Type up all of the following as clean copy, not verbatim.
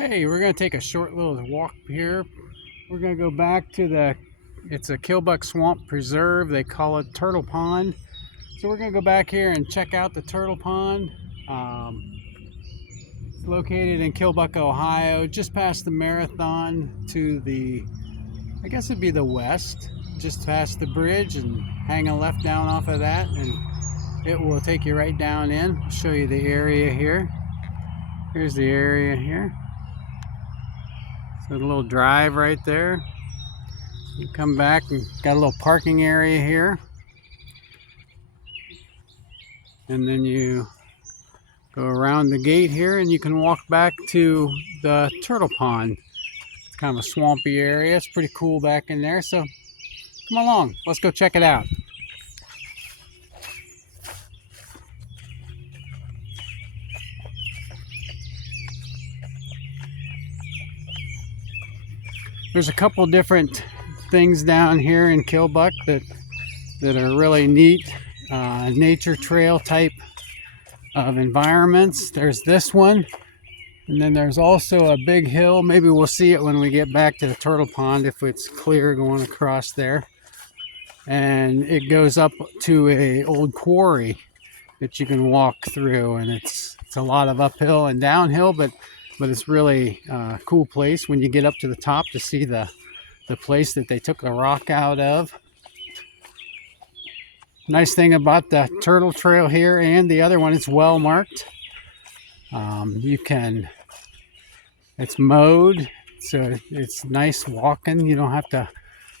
Hey, we're going to take a short little walk here. We're going to go back to it's a Killbuck Swamp Preserve. They call it Turtle Pond. So we're going to go back here and check out the Turtle Pond. It's located in Killbuck, Ohio, just past the Marathon to I guess it'd be the west, just past the bridge, and hang a left down off of that and it will take you right down in. I'll show you the area here. Here's the area here. So a little drive right there. You come back and got a little parking area here. And then you go around the gate here and you can walk back to the turtle pond. It's kind of a swampy area. It's pretty cool back in there. So come along, let's go check it out. There's a couple different things down here in Killbuck that are really neat, nature trail type of environments. There's this one, and then there's also a big hill. Maybe we'll see it when we get back to the turtle pond if it's clear going across there. And it goes up to a old quarry that you can walk through, and it's a lot of uphill and downhill, but it's really a cool place when you get up to the top to see the place that they took the rock out of. Nice thing about the turtle trail here and the other one, it's well marked. It's mowed, so it's nice walking. You don't have to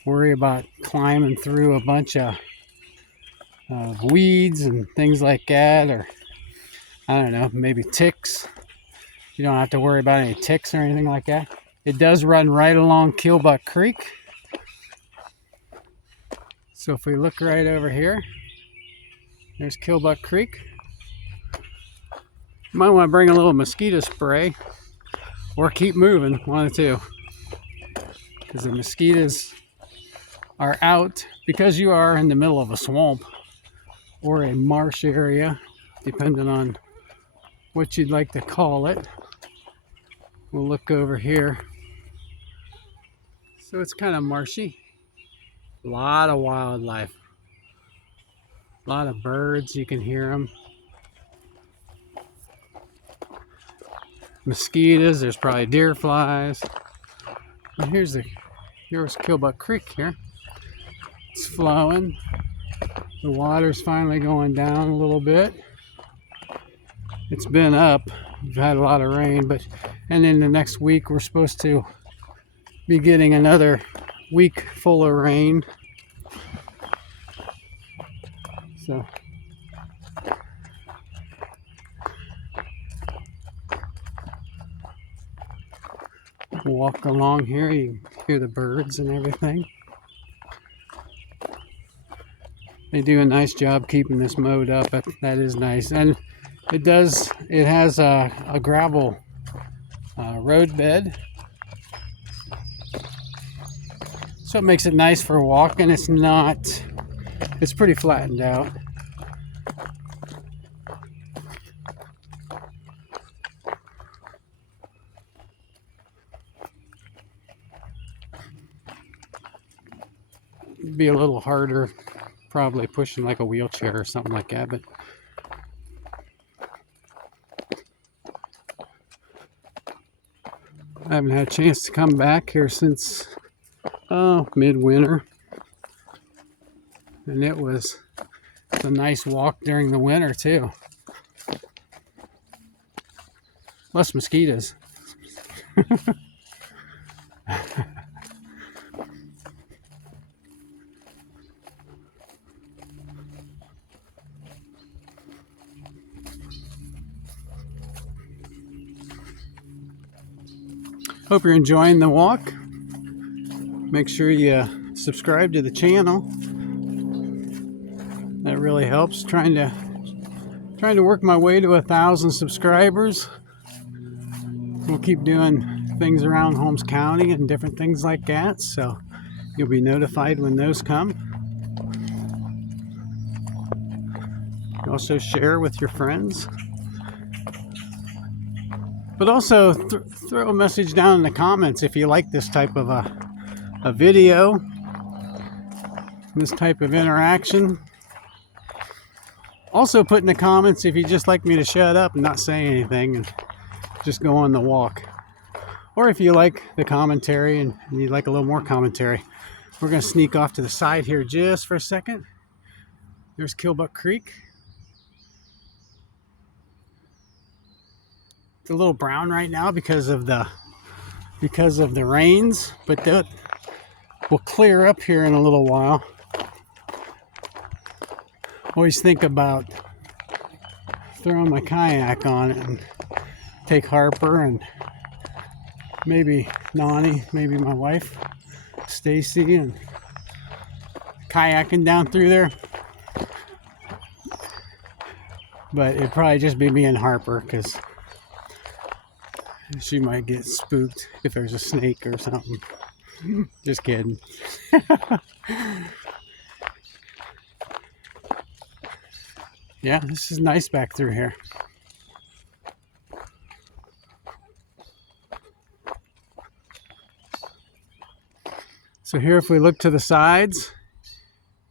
worry about climbing through a bunch of weeds and things like that, or I don't know, maybe ticks. You don't have to worry about any ticks or anything like that. It does run right along Killbuck Creek. So if we look right over here, there's Killbuck Creek. You might want to bring a little mosquito spray or keep moving, one of the two. Because the mosquitoes are out because you are in the middle of a swamp or a marsh area, depending on what you'd like to call it. We'll look over here. So it's kind of marshy. A lot of wildlife. A lot of birds, you can hear them. Mosquitoes, there's probably deer flies. And here's Killbuck Creek here. It's flowing. The water's finally going down a little bit. It's been up. We've had a lot of rain, and in the next week we're supposed to be getting another week full of rain. So walk along here, you hear the birds and everything. They do a nice job keeping this mowed up. That is nice. And it has a gravel road bed, so it makes it nice for walking. It's pretty flattened out. It'd be a little harder probably pushing like a wheelchair or something like that, but I haven't had a chance to come back here since midwinter, and it's a nice walk during the winter too. Less mosquitoes. Hope you're enjoying the walk. Make sure you subscribe to the channel. That really helps. Trying to work my way to 1,000 subscribers. We'll keep doing things around Holmes County and different things like that, so you'll be notified when those come. Also share with your friends. But also throw a message down in the comments if you like this type of a video, this type of interaction. Also put in the comments if you just like me to shut up and not say anything and just go on the walk. Or if you like the commentary and you'd like a little more commentary. We're going to sneak off to the side here just for a second. There's Killbuck Creek. It's a little brown right now because of the rains, but that will clear up here in a little while. Always think about throwing my kayak on it and take Harper and maybe Nani, maybe my wife, Stacy, and kayaking down through there. But it'd probably just be me and Harper because she might get spooked if there's a snake or something. Just kidding. Yeah, this is nice back through here. So here, if we look to the sides,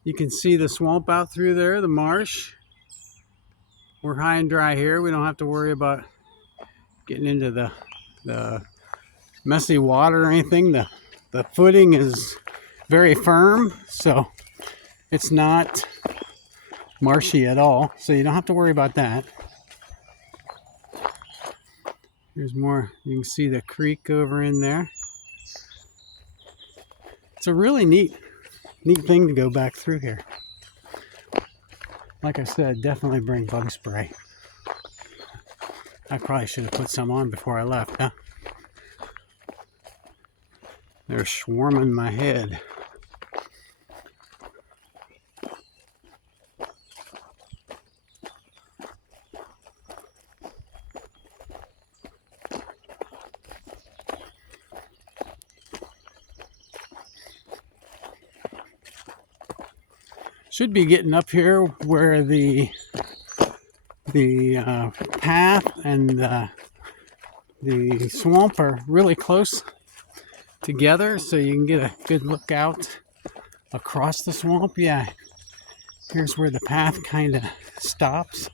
you can see the swamp out through there, the marsh. We're high and dry here. We don't have to worry about getting into the messy water or anything. The footing is very firm, so it's not marshy at all, so you don't have to worry about that. Here's more. You can see the creek over in there. It's a really neat thing to go back through here. Like I said, definitely bring bug spray. I probably should have put some on before I left, huh? They're swarming my head. Should be getting up here where the path and the swamp are really close together, so you can get a good look out across the swamp. Yeah, here's where the path kind of stops.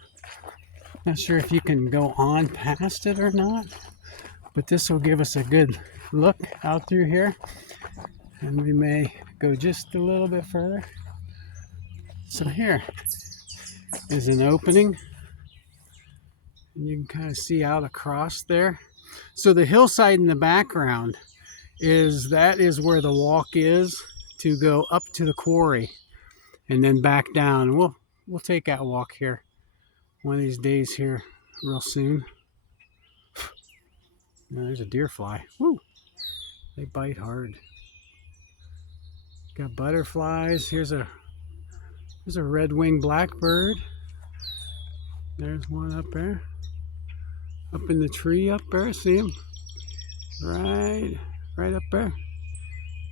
Not sure if you can go on past it or not, but this will give us a good look out through here, and we may go just a little bit further. So here is an opening, and you can kind of see out across there. So the hillside in the background is where the walk is to go up to the quarry and then back down. We'll take that walk here one of these days here real soon. Now, there's a deer fly. Woo! They bite hard. Got butterflies. There's a red-winged blackbird. There's one up there. Up in the tree up there. See him? Right up there.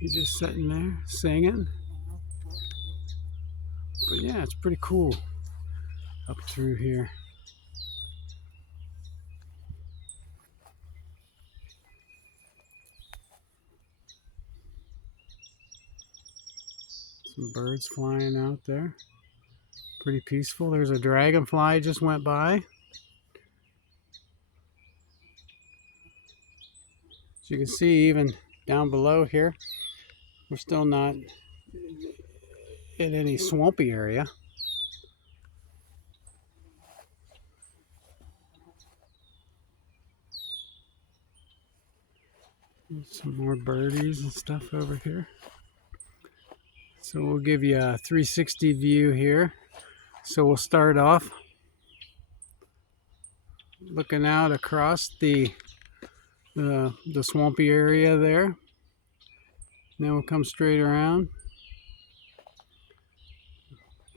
He's just sitting there singing. But yeah, it's pretty cool up through here. Some birds flying out there. Pretty peaceful. There's a dragonfly just went by. As you can see, even down below here, we're still not in any swampy area. There's some more birdies and stuff over here. So we'll give you a 360 view here. So we'll start off looking out across the swampy area there. Then we'll come straight around.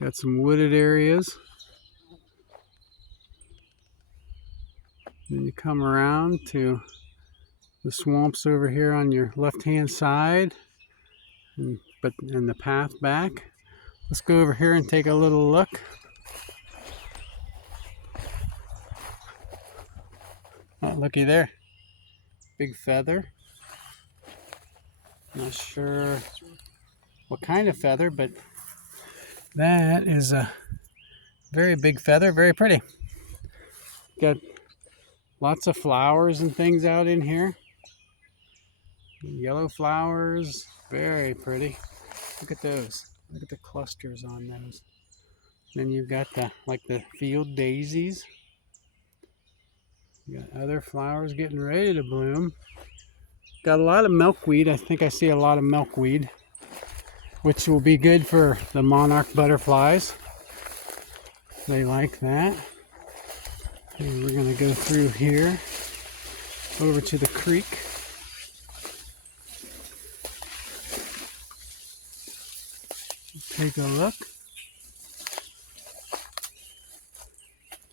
Got some wooded areas. Then you come around to the swamps over here on your left-hand side, and the path back. Let's go over here and take a little look. Oh, looky there. big feather. Not sure what kind of feather, but that is a very big feather, very pretty. Got lots of flowers and things out in here. Yellow flowers, very pretty. Look at those. Look at the clusters on those. Then you've got the field daisies. You got other flowers getting ready to bloom. Got a lot of milkweed. I think I see a lot of milkweed, which will be good for the monarch butterflies. They like that. And we're going to go through here over to the creek. Take a look.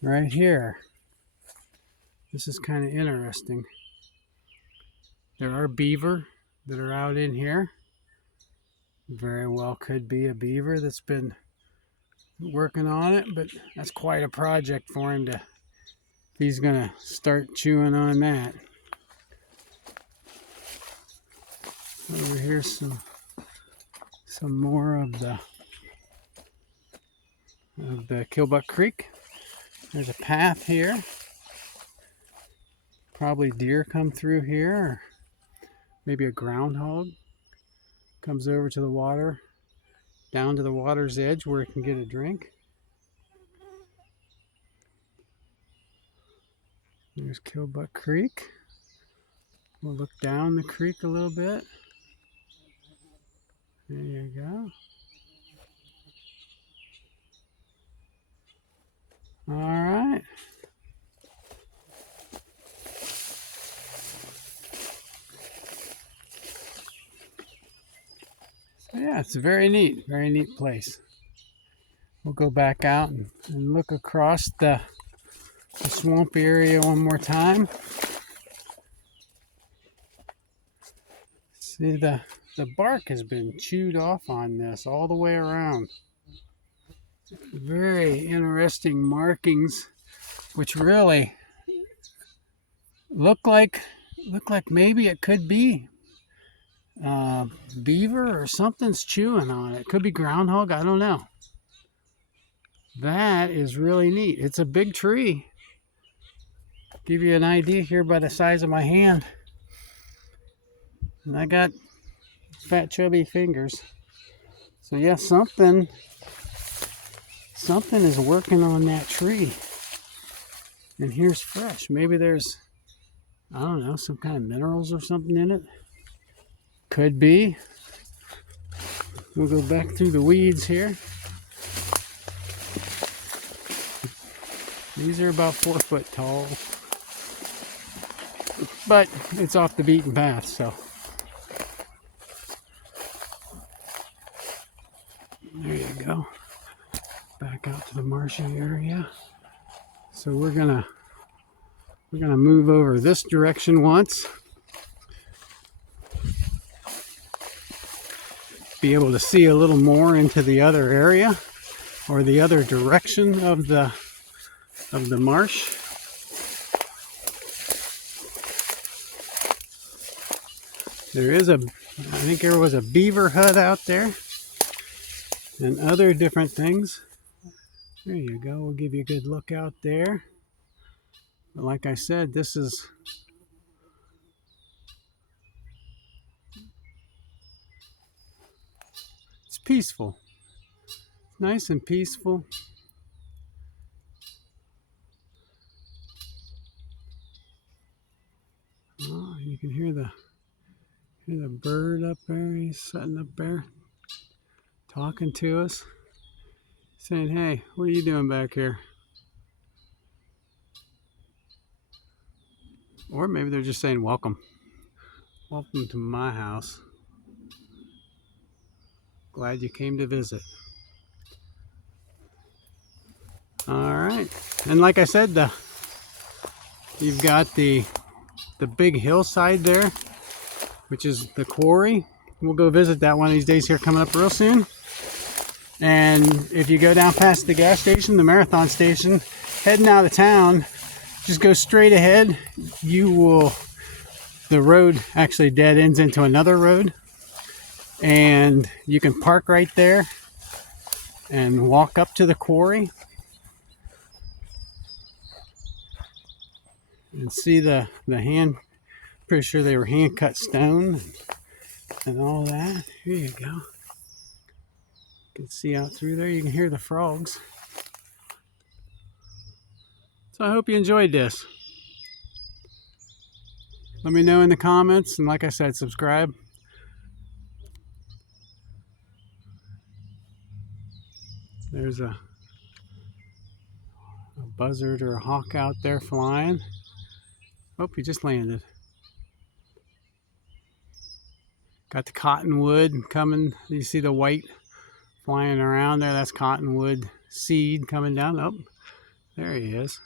Right here. This is kind of interesting. There are beaver that are out in here. Very well could be a beaver that's been working on it, but that's quite a project for him to, he's gonna start chewing on that. Over here some more of the Killbuck Creek. There's a path here. Probably deer come through here, or maybe a groundhog comes over to the water, down to the water's edge where it can get a drink. There's Killbuck Creek. We'll look down the creek a little bit. There you go. All right. So yeah, it's a very neat place. We'll go back out and look across the swamp area one more time. See, the bark has been chewed off on this all the way around. Very interesting markings, which really look like maybe it could be beaver or something's chewing on it. It could be groundhog, I don't know. That is really neat. It's a big tree. Give you an idea here by the size of my hand. And I got fat chubby fingers. So yeah, something is working on that tree. And here's fresh. Maybe there's, I don't know, some kind of minerals or something in it. Could be. We'll go back through the weeds here. These are about 4 foot tall. But it's off the beaten path, so. There you go. Back out to the marshy area. So we're gonna move over this direction once. Be able to see a little more into the other area or the other direction of the marsh. There is I think there was a beaver hut out there and other different things. There you go. We'll give you a good look out there. But like I said, this is it's peaceful. Nice and peaceful. Oh, you can hear the bird up there. He's sitting up there talking to us, saying, "Hey, what are you doing back here?" Or maybe they're just saying, "Welcome. Welcome to my house. Glad you came to visit." All right. And like I said, you've got the big hillside there, which is the quarry. We'll go visit that one of these days here coming up real soon. And if you go down past the gas station, the Marathon station, heading out of town, just go straight ahead. You will the road actually dead ends into another road, and you can park right there and walk up to the quarry and see the hand. Pretty sure they were hand cut stone and all that. Here you go. You can see out through there. You can hear the frogs. So I hope you enjoyed this. Let me know in the comments, and like I said, subscribe. There's a buzzard or a hawk out there flying. Oh, he just landed. Got the cottonwood coming. You see the white flying around there? That's cottonwood seed coming down. Oh, there he is.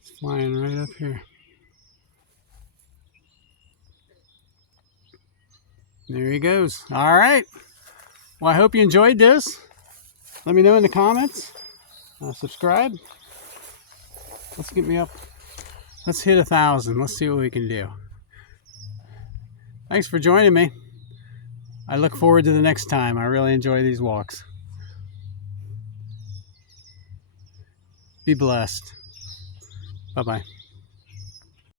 He's flying right up here. There he goes. All right. Well, I hope you enjoyed this. Let me know in the comments. Subscribe. Let's get me up. Let's hit 1,000. Let's see what we can do. Thanks for joining me. I look forward to the next time. I really enjoy these walks. Be blessed. Bye-bye.